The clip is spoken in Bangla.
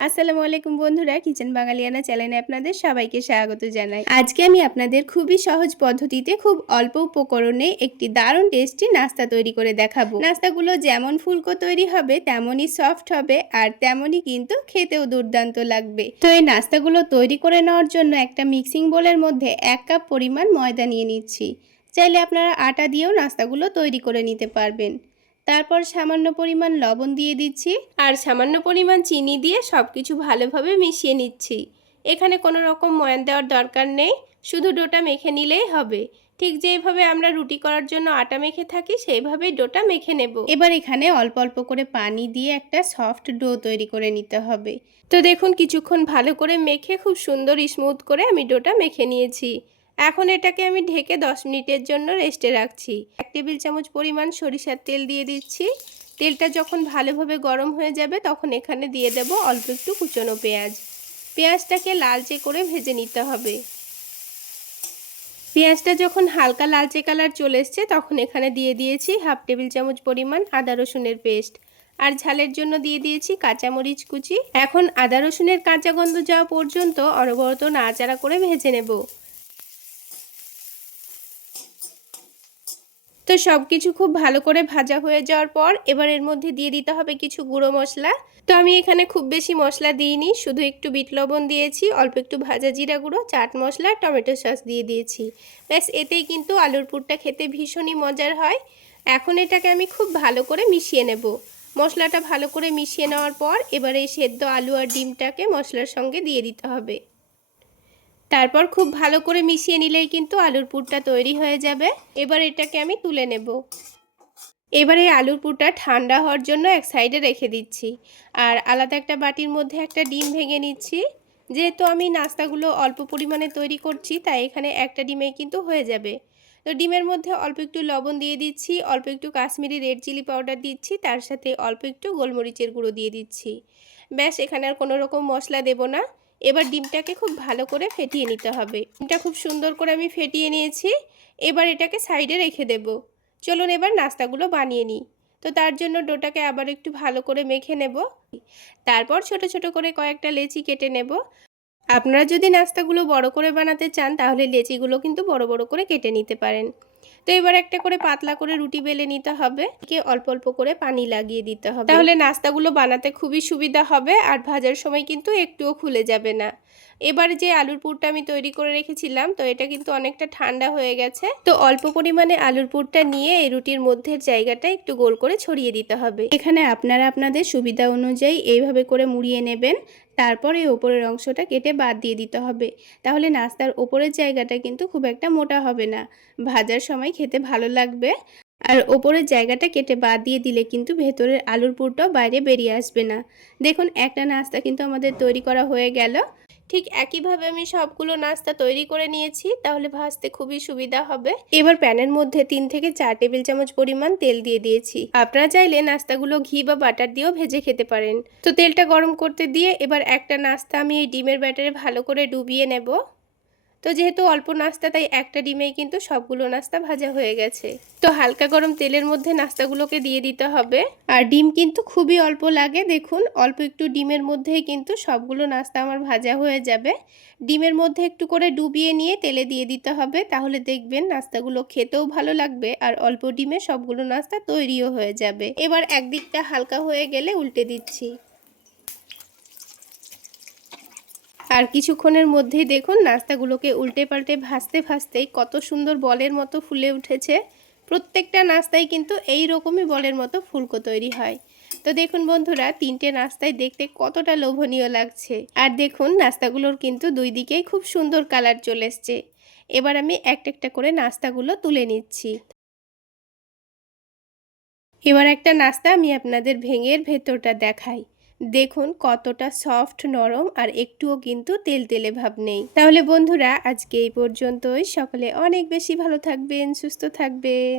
আসসালামু আলাইকুম বন্ধুরা, কিচেন বাঙালিয়ানা চ্যানেলে আপনাদের সবাইকে স্বাগত জানাই। আজকে আমি আপনাদের খুবই সহজ পদ্ধতিতে খুব অল্প উপকরণে একটি দারুণ টেস্টি নাস্তা তৈরি করে দেখাবো। নাস্তাগুলো যেমন ফুলকো তৈরি হবে তেমনই সফট হবে আর তেমনই কিন্তু খেতেও দুর্দান্ত লাগবে। তো এই নাস্তাগুলো তৈরি করে নেওয়ার জন্য একটা মিক্সিং বোলের মধ্যে 1 কাপ পরিমাণ ময়দা নিয়ে নিচ্ছি। চাইলে আপনারা আটা দিয়েও নাস্তাগুলো তৈরি করে নিতে পারবেন। তারপর সামান্য পরিমাণ লবণ দিয়ে দিচ্ছি আর সামান্য পরিমাণ চিনি দিয়ে সব কিছু ভালোভাবে মিশিয়ে নিচ্ছি। এখানে কোনো রকম ময়ান দেওয়ার দরকার নেই, শুধু ডোটা মেখে নিলেই হবে। ঠিক যেভাবে আমরা রুটি করার জন্য আটা মেখে থাকি সেইভাবেই ডোটা মেখে নেব। এবার এখানে অল্প অল্প করে পানি দিয়ে একটা সফট ডো তৈরি করে নিতে হবে। তো দেখুন কিছুক্ষণ ভালো করে মেখে খুব সুন্দর স্মুথ করে আমি ডোটা মেখে নিয়েছি। এখন এটাকে আমি ঢেকে 10 মিনিটের জন্য রেস্টে রাখছি। 1 টেবিল চামচ পরিমাণ সরিষার তেল দিয়ে দিচ্ছি। তেলটা যখন ভালোভাবে গরম হয়ে যাবে তখন এখানে দিয়ে দেব অল্প একটু কুচনো পেঁয়াজ। পেঁয়াজটাকে লালচে করে ভেজে নিতে হবে। পেঁয়াজটা যখন হালকা লালচে কালার চলে এসছে তখন এখানে দিয়ে দিয়েছি 1/2 টেবিল চামচ পরিমাণ আদা রসুনের পেস্ট আর ঝালের জন্য দিয়ে দিয়েছি কাঁচামরিচ কুচি। এখন আদা রসুনের কাঁচা গন্ধ যাওয়া পর্যন্ত অনবরত নাড়াচাড়া করে ভেজে নেব। তো সব কিছু খুব ভালো করে ভাজা হয়ে যাওয়ার পর এবার এর মধ্যে দিয়ে দিতে হবে কিছু গুঁড়ো মশলা। তো আমি এখানে খুব বেশি মশলা দিইনি, শুধু একটু বিট লবণ দিয়েছি, অল্প একটু ভাজা জিরা গুঁড়ো, চাট মশলা, টমেটো সস দিয়ে দিয়েছি। ব্যাস এতেই কিন্তু আলুর পুরটা খেতে ভীষণই মজার হয়। এখন এটাকে আমি খুব ভালো করে মিশিয়ে নেব। মশলাটা ভালো করে মিশিয়ে নেওয়ার পর এবার এই সেদ্ধ আলু আর ডিমটাকে মশলার সঙ্গে দিয়ে দিতে হবে। তারপর খুব ভালো করে মিশিয়ে নিলেই কিন্তু আলুর পুরটা তৈরি হয়ে যাবে। এবার এটাকে আমি তুলে নেব। এবার এই আলুর পুরটা ঠান্ডা হওয়ার জন্য এক সাইডে রেখে দিচ্ছি আর আলাদা একটা বাটির মধ্যে একটা ডিম ভেঙে নিচ্ছি। যেহেতু আমি নাস্তাগুলো অল্প পরিমাণে তৈরি করছি তাই এখানে একটা ডিমেই কিন্তু হয়ে যাবে। তো ডিমের মধ্যে অল্প একটু লবণ দিয়ে দিচ্ছি, অল্প একটু কাশ্মীরি রেড চিলি পাউডার দিচ্ছি, তার সাথে অল্প একটু গোলমরিচের গুঁড়ো দিয়ে দিচ্ছি। ব্যাস এখানে আর কোনো রকম মশলা দেব না। এবার ডিমটাকে খুব ভালো করে ফেটিয়ে নিতে হবে। ডিমটা খুব সুন্দর করে আমি ফেটিয়ে নিয়েছি। এবার এটাকে সাইডে রেখে দেব। চলুন এবার নাস্তাগুলো বানিয়ে নিই। তো তার জন্য ডোটাকে আবার একটু ভালো করে মেখে নেব। তারপর ছোট ছোট করে কয়েকটা লেচি কেটে নেব। আপনারা যদি নাস্তাগুলো বড় করে বানাতে চান তাহলে লেচিগুলো কিন্তু বড় বড় করে কেটে নিতে পারেন। তো এবার একটা করে পাতলা করে রুটি বেলে নিতে হবে, অল্প অল্প করে পানি লাগিয়ে দিতে হবে, তাহলে নাস্তাগুলো বানাতে খুবই সুবিধা হবে আর ভাজার সময় কিন্তু একটুও খুলে যাবে না। এবার যে আলুর পুরটা আমি তৈরি করে রেখেছিলাম তো এটা কিন্তু অনেকটা ঠান্ডা হয়ে গেছে। তো অল্প পরিমাণে আলুর পুরটা নিয়ে এই রুটির মধ্যে জায়গাটা একটু গোল করে ছড়িয়ে দিতে হবে। এখানে আপনারা আপনাদের সুবিধা অনুযায়ী এইভাবে করে মুড়িয়ে নেবেন। তারপর এই ওপরের অংশটা কেটে বাদ দিয়ে দিতে হবে, তাহলে নাস্তার ওপরের জায়গাটা কিন্তু খুব একটা মোটা হবে না, ভাজার সময় খেতে ভালো লাগবে। আর ওপরের জায়গাটা কেটে বাদ দিয়ে দিলে কিন্তু ভেতরের আলুর পুরটাও বাইরে বেরিয়ে আসবে না। দেখুন একটা নাস্তা কিন্তু আমাদের তৈরি করা হয়ে গেল। ঠিক একইভাবে আমি সবগুলো নাস্তা তৈরি করে নিয়েছি, তাহলে ভাজতে খুবই সুবিধা হবে। এবার প্যানের মধ্যে 3 থেকে 4 টেবিল চামচ পরিমাণ তেল দিয়ে দিয়েছি। আপনারা চাইলে নাস্তাগুলো ঘি বা বাটার দিয়েও ভেজে খেতে পারেন। তো তেলটা গরম করতে দিয়ে এবার একটা নাস্তা আমি এই ডিমের ব্যাটারে ভালো করে ডুবিয়ে নেব। তো যেহেতু অল্প নাস্তা তাই একটা ডিমেই কিন্তু সবগুলো নাস্তা ভাজা হয়ে গেছে। তো হালকা গরম তেলের মধ্যে নাস্তাগুলোকে দিয়ে দিতে হবে। আর ডিম কিন্তু খুবই অল্প লাগে, দেখুন অল্প একটু ডিমের মধ্যেই কিন্তু সবগুলো নাস্তা আমার ভাজা হয়ে যাবে। ডিমের মধ্যে একটু করে ডুবিয়ে নিয়ে তেলে দিয়ে দিতে হবে, তাহলে দেখবেন নাস্তাগুলো খেতেও ভালো লাগবে আর অল্প ডিমে সবগুলো নাস্তা তৈরিও হয়ে যাবে। এবার একদিকটা হালকা হয়ে গেলে উল্টে দিচ্ছি। আর কিছুক্ষণের মধ্যেই দেখুন নাস্তাগুলোকে উল্টে পাল্টে ভাজতে ভাজতেই কত সুন্দর বলের মতো ফুলে উঠেছে। প্রত্যেকটা নাস্তায় কিন্তু এই রকমই বলের মতো ফুলকো তৈরি হয়। তো দেখুন বন্ধুরা, 3টে নাস্তায় দেখতে কতটা লোভনীয় লাগছে। আর দেখুন নাস্তাগুলোর কিন্তু দুই দিকেই খুব সুন্দর কালার চলে এসছে। এবার আমি একটা একটা করে নাস্তাগুলো তুলে নিচ্ছি। এবার একটা নাস্তা আমি আপনাদের ভেঙে ভেতরটা দেখাই। দেখুন কতটা সফট নরম আর একটুও কিন্তু তেলতেলে ভাব নেই। তাহলে বন্ধুরা আজকে এই পর্যন্তই। সকলে অনেক বেশি ভালো থাকবেন, সুস্থ থাকবেন।